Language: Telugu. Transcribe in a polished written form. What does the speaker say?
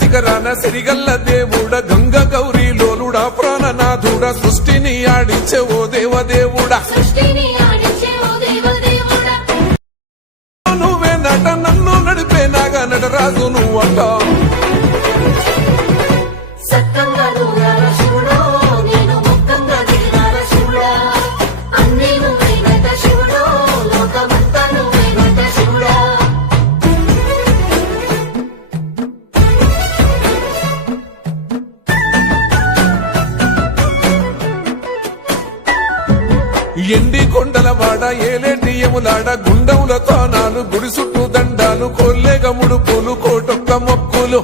శిఖరాన సిరిగల్ల దేవుడ గంగ గౌరీ లోలుడా ప్రాణనాథుడ సృష్టిని ఆడించే ఓ దేవదేవుడా నువ్వే నట నన్ను నడిపే నాగా నటరాజు నువ్వంట ఎండి కొండల వాడ ఏలేటి యములాడ గుండముల తానాలు గుడి చుట్టూ దండాలు కొల్లేగ ముడుపులు కోటొక్క మొక్కులు